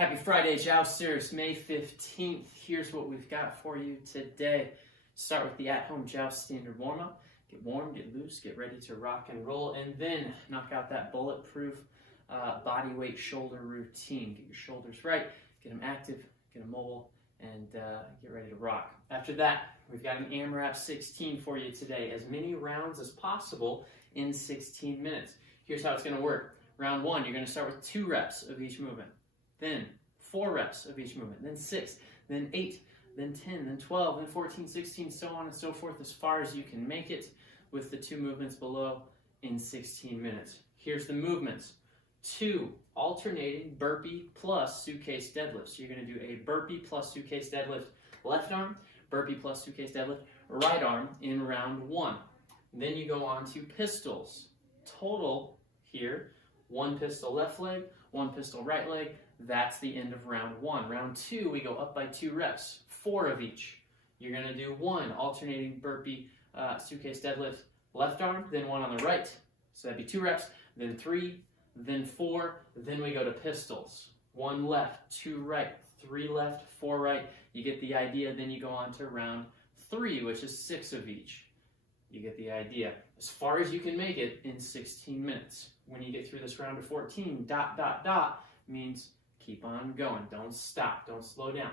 Happy Friday, Jousters, May 15th. Here's what we've got for you today. Start with the at-home Joust standard warm-up. Get warm, get loose, get ready to rock and roll, and then knock out that bulletproof body weight shoulder routine. Get your shoulders right, get them active, get them mobile, and get ready to rock. After that, we've got an AMRAP 16 for you today. As many rounds as possible in 16 minutes. Here's how it's going to work. Round one, you're going to start with 2 reps of each movement. Then 4 reps of each movement, then 6, then 8, then 10, then 12, then 14, 16, so on and so forth, as far as you can make it with the 2 movements below in 16 minutes. Here's the movements. 2 alternating burpee plus suitcase deadlifts. So you're going to do a burpee plus suitcase deadlift left arm, burpee plus suitcase deadlift right arm in round 1. Then you go on to pistols. Total here, 1 pistol left leg, 1 pistol right leg. That's the end of round 1. Round 2, we go up by 2 reps, 4 of each. You're going to do 1 alternating burpee suitcase deadlift left arm, then 1 on the right. So that'd be 2 reps, then 3, then 4, then we go to pistols. 1 left, 2 right, 3 left, 4 right. You get the idea. Then you go on to round 3, which is 6 of each. You get the idea. As far as you can make it in 16 minutes. When you get through this round of 14, ... means keep on going. Don't stop. Don't slow down.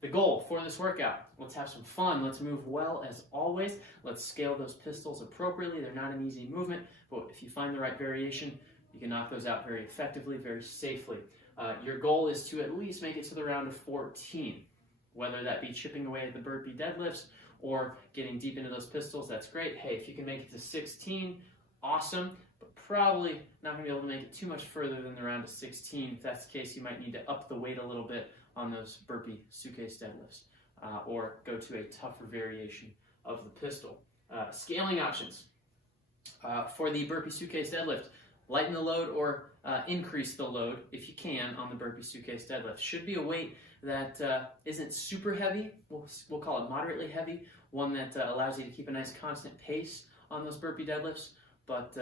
The goal for this workout, let's have some fun. Let's move well as always. Let's scale those pistols appropriately. They're not an easy movement, but if you find the right variation, you can knock those out very effectively, very safely. Your goal is to at least make it to the round of 14, whether that be chipping away at the burpee deadlifts or getting deep into those pistols. That's great. Hey, if you can make it to 16, awesome, but probably not going to be able to make it too much further than the round of 16. If that's the case, you might need to up the weight a little bit on those burpee suitcase deadlifts or go to a tougher variation of the pistol. Scaling options for the burpee suitcase deadlift. Lighten the load or increase the load if you can on the burpee suitcase deadlift. Should be a weight that isn't super heavy. We'll call it moderately heavy. One that allows you to keep a nice constant pace on those burpee deadlifts, but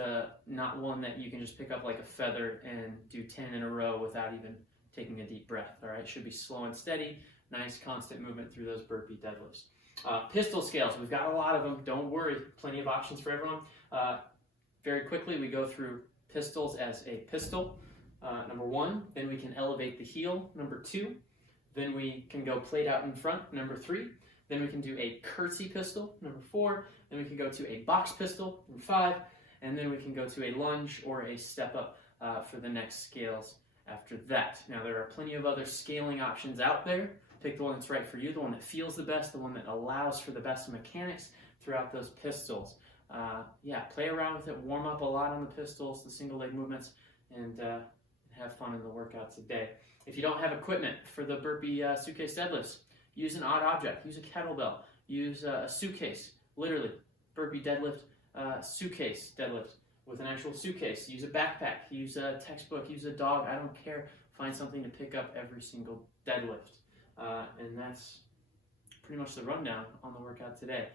not one that you can just pick up like a feather and do 10 in a row without even taking a deep breath. All right, should be slow and steady, nice constant movement through those burpee deadlifts. Pistol scales, we've got a lot of them. Don't worry, plenty of options for everyone. Very quickly, we go through pistols as a pistol. Number 1, then we can elevate the heel. Number 2, then we can go plate out in front. Number 3, then we can do a curtsy pistol. Number 4, then we can go to a box pistol. Number 5, and then we can go to a lunge or a step up for the next scales after that. Now, there are plenty of other scaling options out there. Pick the one that's right for you, the one that feels the best, the one that allows for the best mechanics throughout those pistols. Play around with it, warm up a lot on the pistols, the single leg movements, and have fun in the workout today. If you don't have equipment for the burpee suitcase deadlifts, use an odd object, use a kettlebell, use a suitcase, literally, burpee deadlift, suitcase deadlift with an actual suitcase. Use a backpack, use a textbook, use a dog, I don't care. Find something to pick up every single deadlift. And that's pretty much the rundown on the workout today.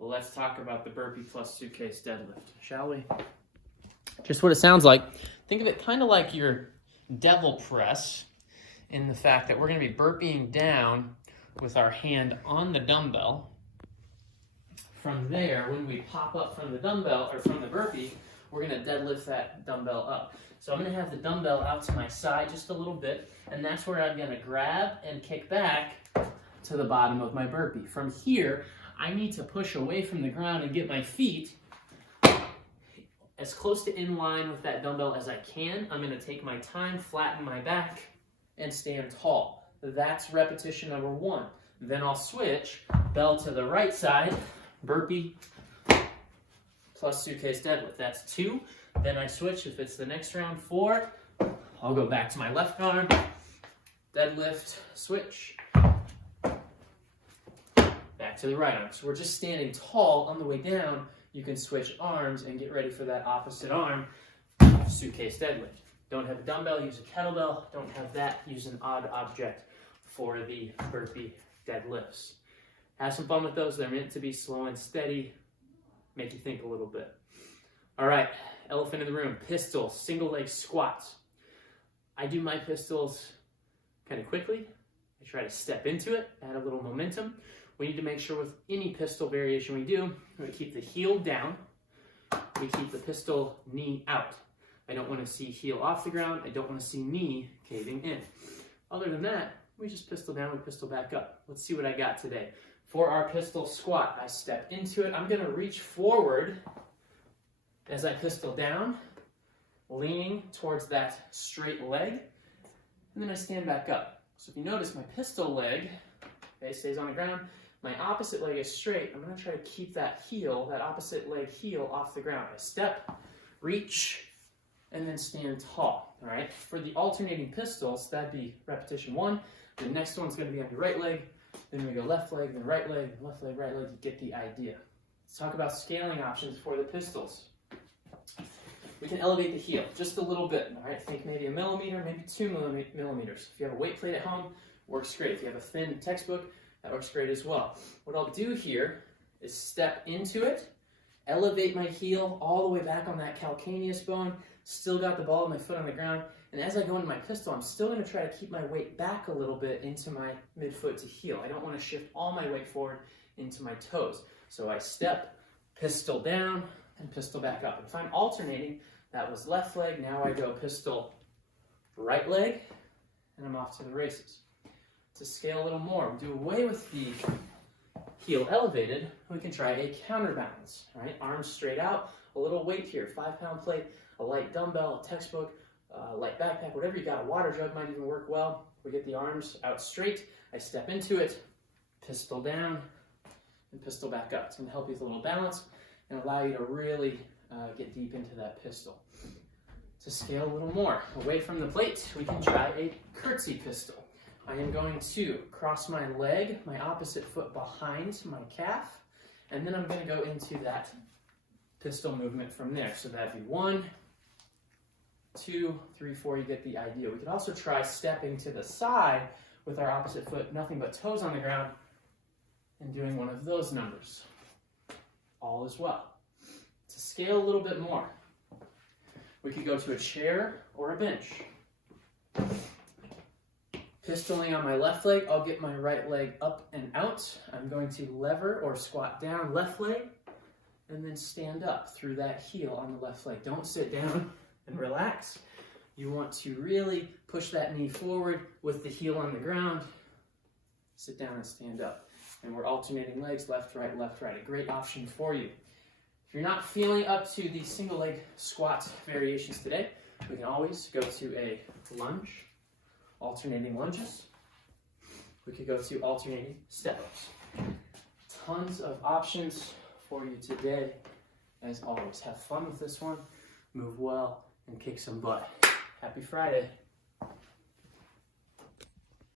Let's talk about the burpee plus suitcase deadlift, shall we? Just what it sounds like. Think of it kind of like your devil press in the fact that we're going to be burpeeing down with our hand on the dumbbell. From there, when we pop up from the dumbbell or from the burpee, we're going to deadlift that dumbbell up. So I'm going to have the dumbbell out to my side just a little bit, and that's where I'm going to grab and kick back to the bottom of my burpee. From here, I need to push away from the ground and get my feet as close to in line with that dumbbell as I can. I'm going to take my time, flatten my back, and stand tall. That's repetition number 1. Then I'll switch, bell to the right side, burpee plus suitcase deadlift. That's 2. Then I switch, if it's the next round, 4. I'll go back to my left arm, deadlift, switch, back to the right arm. So we're just standing tall on the way down. You can switch arms and get ready for that opposite arm suitcase deadlift. Don't have a dumbbell, use a kettlebell. Don't have that, use an odd object for the burpee deadlifts. Have some fun with those. They're meant to be slow and steady, make you think a little bit. All right, elephant in the room, pistols, single leg squats. I do my pistols kind of quickly. I try to step into it, add a little momentum. We need to make sure with any pistol variation we do, we keep the heel down, we keep the pistol knee out. I don't want to see heel off the ground, I don't want to see knee caving in. Other than that, we just pistol down, we pistol back up. Let's see what I got today. For our pistol squat, I step into it. I'm going to reach forward as I pistol down, leaning towards that straight leg, and then I stand back up. So if you notice, my pistol leg, okay, stays on the ground. My opposite leg is straight. I'm going to try to keep that heel, that opposite leg heel off the ground. I step, reach, and then stand tall. All right. For the alternating pistols, that'd be repetition 1. The next one's going to be on your right leg. Then we go left leg, then right leg, left leg, right leg. You get the idea. Let's talk about scaling options for the pistols. We can elevate the heel just a little bit. All right. Think maybe 1 millimeter, maybe 2 millimeters. If you have a weight plate at home, works great. If you have a thin textbook, that works great as well. What I'll do here is step into it, elevate my heel all the way back on that calcaneus bone, still got the ball of my foot on the ground, and as I go into my pistol, I'm still going to try to keep my weight back a little bit into my midfoot to heel. I don't want to shift all my weight forward into my toes. So I step, pistol down, and pistol back up. If I'm alternating, that was left leg, now I go pistol right leg, and I'm off to the races. To scale a little more, we do away with the heel elevated, we can try a counterbalance, right? Arms straight out, a little weight here, 5-pound plate, a light dumbbell, a textbook, a light backpack, whatever you got, a water jug might even work well. We get the arms out straight, I step into it, pistol down, and pistol back up. It's going to help you with a little balance and allow you to really get deep into that pistol. To scale a little more, away from the plate, we can try a curtsy pistol. I am going to cross my leg, my opposite foot behind my calf, and then I'm going to go into that pistol movement from there. So that'd be 1, 2, 3, 4, you get the idea. We could also try stepping to the side with our opposite foot, nothing but toes on the ground, and doing one of those numbers. All as well. To scale a little bit more, we could go to a chair or a bench. Pistoling on my left leg, I'll get my right leg up and out. I'm going to lever or squat down left leg and then stand up through that heel on the left leg. Don't sit down and relax. You want to really push that knee forward with the heel on the ground. Sit down and stand up. And we're alternating legs, left, right, a great option for you. If you're not feeling up to the single leg squat variations today, we can always go to a lunge. Alternating lunges. We could go to alternating step-ups. Tons of options for you today. As always, have fun with this one, move well, and kick some butt. Happy Friday.